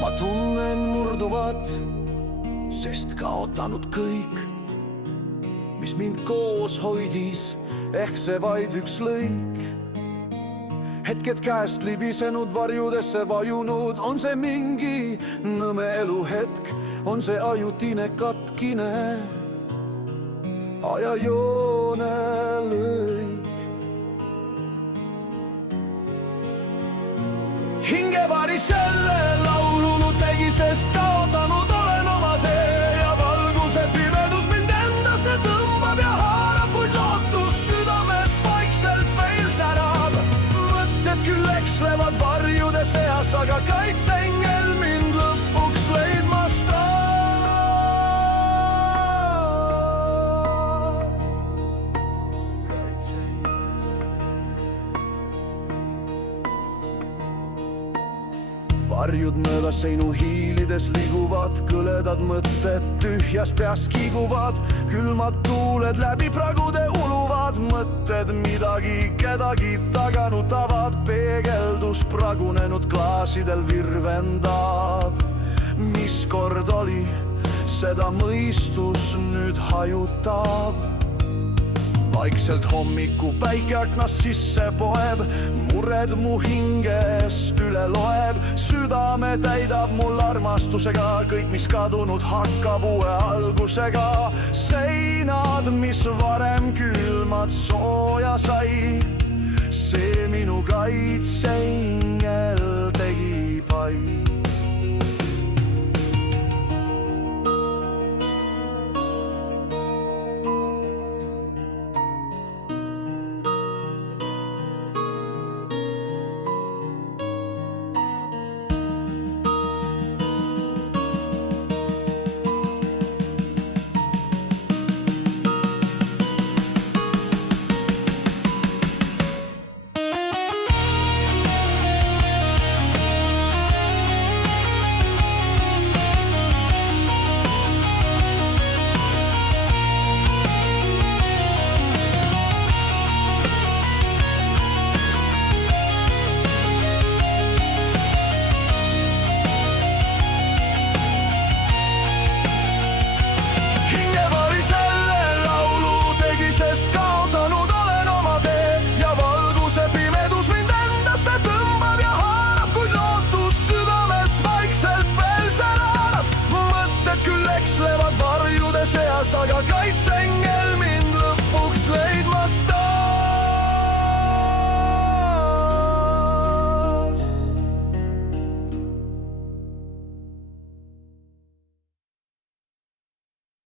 ma tunnen murduvat, sest kaotanud kõik, mis mind koos hoidis, ehk see vaid üks lõik. Hetked käest libisenud, varjudesse vajunud, on see mingi nõme eluhetk, on see ajutine katkine ajajoone lõik. Hingevari selle laulunu tegi, sest kaotanud olen oma tee ja valguse pimedus mind endasse tõmbab ja haarab, kuid lootus südames vaikselt veel särab. Mõtted küll ekslevad varjude seas, aga kaitseengel mind lõpuks leidmas taas. Varjud mööda seinu hiilides liiguvad, kõledad mõtted tühjas peas kiiguvad, külmad tuuled läbi pragude uluvad, mõtted midagi kedagi taga nutavad, peegeldus pragunenud klaasidel virvendab. Mis kord oli, seda mõistus nüüd hajutab. Vaikselt hommiku päike aknast sisse poeb, mured mu hinges üle loeb, südame täidab mul armastusega, kõik mis kadunud hakkab uue algusega. Seinad, mis varem külmad sooja sai, see minu kaitseengel tegi pai. Aga kaitse